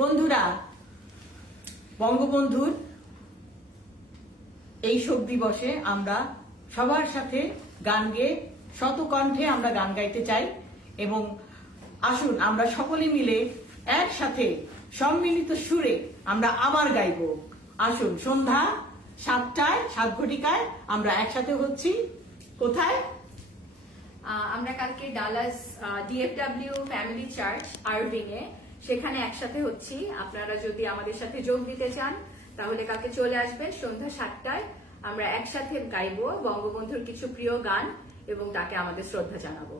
বন্ধুরা, বঙ্গবন্ধুর এই শোক দিবসে আমরা সবার সাথে গান গেয়ে শতকণ্ঠে আমরা গান গাইতে চাই এবং আসুন আমরা সকলে মিলে একসাথে সম্মিলিত সুরে আমরা আবার গাইব। আসুন সন্ধ্যা 7টায় 7 ঘটিকায় আমরা একসাথে হচ্ছি। কোথায়? আমরা কালকে ডালাস ডিএফডব্লিউ ফ্যামিলি চার্চ আরভিং এ সেখানে একসাথে হচ্ছি। আপনারা যদি আমাদের সাথে যোগ দিতে চান তাহলে কালকে চলে আসবেন সন্ধ্যা 7টায়। আমরা একসাথে গাইবো বঙ্গবন্ধুর কিছু প্রিয় গান এবং তাকে আমাদের শ্রদ্ধা জানাবো।